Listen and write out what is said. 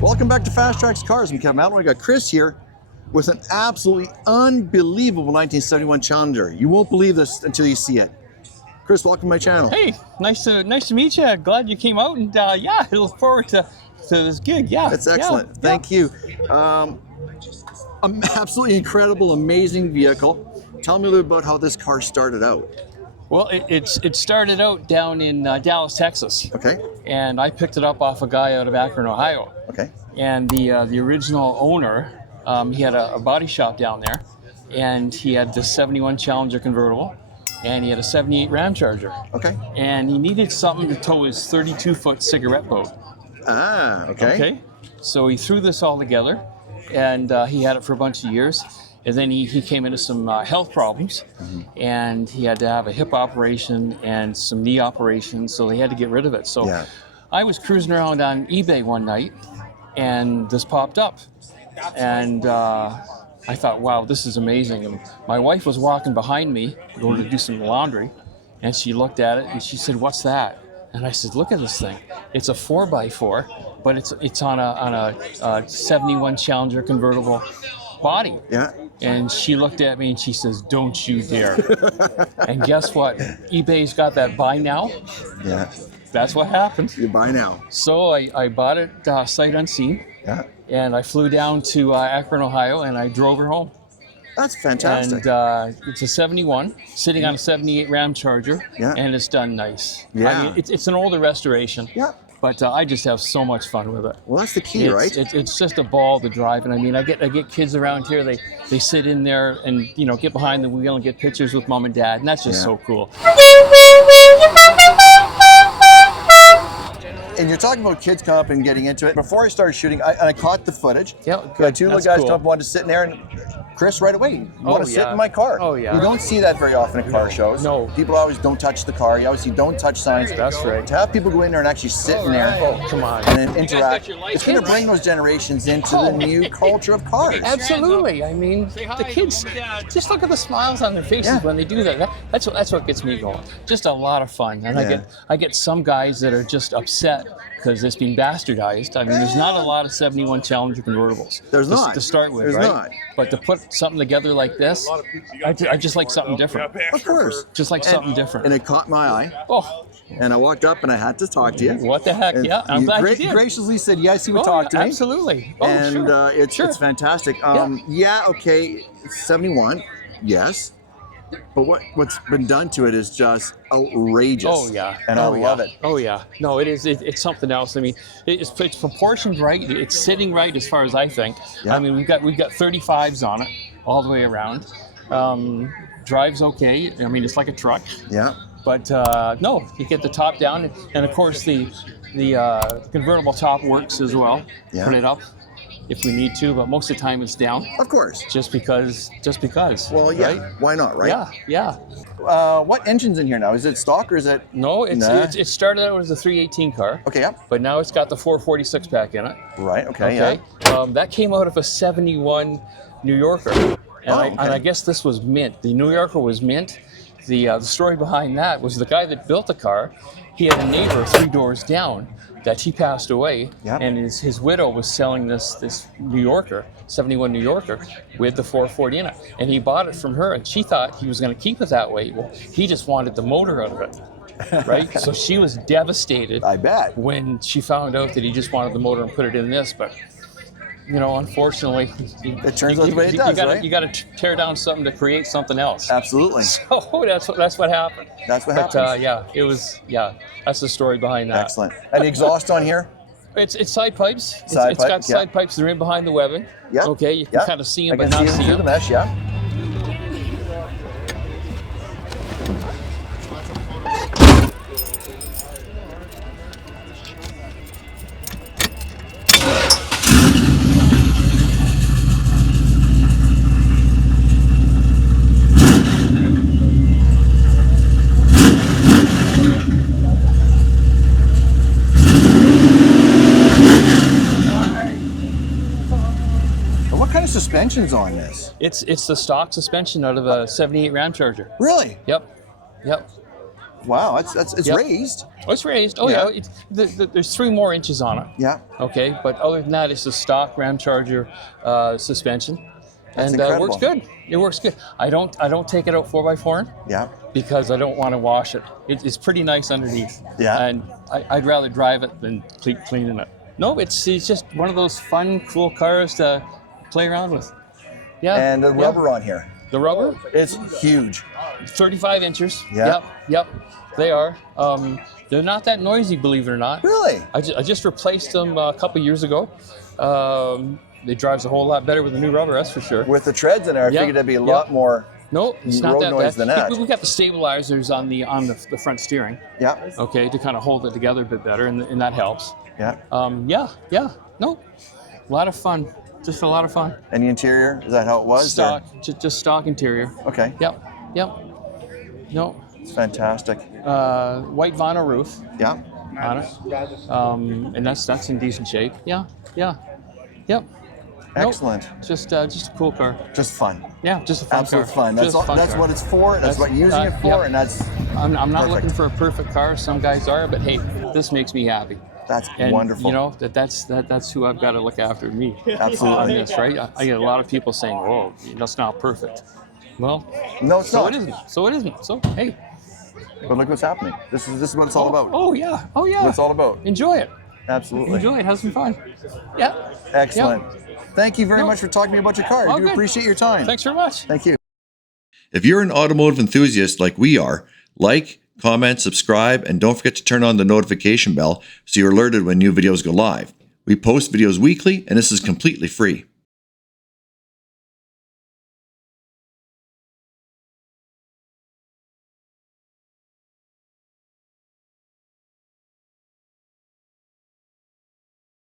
Welcome back to FasTrax Cars. I'm Kevin Matlo. We got Chris here with an absolutely unbelievable 1971 Challenger. You won't believe this until you see it. Chris, welcome to my channel. Hey, nice to meet you. Glad you came out, and yeah, I look forward to this gig. Yeah, that's excellent. Yeah. Thank you. Absolutely incredible, amazing vehicle. Tell me a little about how this car started out. Well, it started out down in Dallas, Texas. Okay. And I picked it up off a guy out of Akron, Ohio. Okay. And the original owner, he had a body shop down there, and he had this 71 Challenger convertible, and he had a 78 Ram Charger. Okay. And he needed something to tow his 32-foot cigarette boat. Ah, okay. Okay. So he threw this all together, and he had it for a bunch of years. And then he came into some health problems, and he had to have a hip operation and some knee operations, so they had to get rid of it. So yeah. I was cruising around on eBay one night, and this popped up. And I thought, wow, this is amazing. And my wife was walking behind me, going to do some laundry, and she looked at it, and she said, "What's that?" And I said, "Look at this thing. It's a 4x4, but it's on a 71 Challenger convertible body." Yeah. And she looked at me and she says, "Don't you dare." And guess what? eBay's got that buy now. Yeah. That's what happened. You buy now. So I bought it sight unseen. Yeah. And I flew down to Akron, Ohio, and I drove her home. That's fantastic. And it's a 71, sitting on a 78 Ram Charger. Yeah. And it's done nice. Yeah. I mean, it's an older restoration. Yeah. But I just have so much fun with it. Well, that's the key, right? It's just a ball to drive, and I mean, I get kids around here. They sit in there and get behind the wheel and get pictures with mom and dad, and that's just so cool. And you're talking about kids coming up and getting into it. Before I started shooting, I caught the footage. Yeah, good. Two little guys come up, wanted to sit in there, and Chris right away, you want to sit in my car. Oh yeah. You don't see that very often at car shows. No. People always don't touch the car. You obviously don't touch signs. That's right. To have people go in there and actually sit in there, come on, and then interact, it's going to bring those generations into the new culture of cars. Absolutely. I mean, the kids, just look at the smiles on their faces when they do that. That's what gets me going. Just a lot of fun. And I get some guys that are just upset because it's been bastardized. I mean, there's not a lot of 71 Challenger convertibles. There's not. To start with, there's right? Not. But to put something together like this, I just like something different. Of course. Just like something different. And it caught my eye. Oh. And I walked up and I had to talk to you. What the heck? Yeah, I'm glad you did. Graciously said yes, he would talk to me. Absolutely. Oh, and it's fantastic. Yeah, okay, 71, yes. But what's been done to it is just outrageous. Oh yeah, and I love it. Oh yeah, no, it is. It's something else. I mean, it's proportioned right. It's sitting right as far as I think. Yeah. I mean, we've got 35s on it all the way around. Drives okay. I mean, it's like a truck. Yeah. But no, you get the top down, and of course the convertible top works as well. Yeah. Put it up if we need to, but most of the time it's down. Of course. Just because. Well, yeah. Right? Why not, right? Yeah. What engine's in here now? Is it stock or is it? No, it started out as a 318 car. Okay, yeah. But now it's got the 446 pack in it. Right. Okay. Yeah. That came out of a 71 New Yorker, and I guess this was mint. The New Yorker was mint. The story behind that was the guy that built the car. He had a neighbor 3 doors down that he passed away, and his widow was selling this New Yorker, 71 New Yorker, with the 440 in it. And he bought it from her, and she thought he was going to keep it that way. Well, he just wanted the motor out of it, right? So she was devastated. I bet. When she found out that he just wanted the motor and put it in this, but unfortunately, it turns out the way it does, right? You got to tear down something to create something else. Absolutely. So that's what happened. That's what happened. That's the story behind that. Excellent. And the exhaust on here? It's side pipes. It's got side pipes that are in behind the webbing. Yeah. Okay, you can kind of see them, but not see them. Through the mesh, yeah. suspension's on this? It's the stock suspension out of a 78 Ram Charger. Really? Yep. Wow, it's Yep. raised. Oh, it's raised. Oh, Yeah. yeah. There's 3 more inches on it. Yeah. Okay, but other than that, it's a stock Ram Charger suspension, That's and incredible. works good. It works good. I don't take it out 4x4 Yeah. because I don't want to wash it. It's pretty nice underneath. Yeah. And I'd rather drive it than cleaning it. No, it's just one of those fun, cool cars to play around with. Yeah. And the yeah. rubber on here. The rubber. It's huge. 35 inches. Yeah. Yep. They are. They're not that noisy, believe it or not. Really? I just replaced them a couple years ago. It drives a whole lot better with the new rubber, that's for sure. With the treads in there, I Yeah. figured that'd be a lot more No, it's not road that noise bad. than that. We got the stabilizers on the front steering, Yeah. okay, to kind of hold it together a bit better, and that helps. Yeah. Yeah. No, a lot of fun. Just a lot of fun. And the interior, is that how it was? Stock, just stock interior. Okay. Yep. No, It's fantastic. white vinyl roof Yeah. on it, and that's in decent shape. Yeah. Yep. Excellent. Nope. Just a cool car. Just fun. Yeah, just a fun Absolute car. fun. That's Just all, fun that's car. what it's for. That's what you're using it for, yep. and that's I'm not perfect. looking for a perfect car. Some guys are, but hey, this makes me happy. that's And wonderful. you know that's who I've got to look after, me. Absolutely. On this, right? I get a lot of people saying, "Whoa, that's not perfect." Well, No, it's so not. it isn't. So it isn't. So hey. But look what's happening. This is what it's all about. Oh yeah. What it's all about. Enjoy it. Absolutely. Enjoy it. Have some fun. Yeah. Excellent. Thank you very No. much for talking to me about your car. I All do good. appreciate your time. Thanks very much. Thank you. If you're an automotive enthusiast like we are, like, comment, subscribe, and don't forget to turn on the notification bell so you're alerted when new videos go live. We post videos weekly, and this is completely free.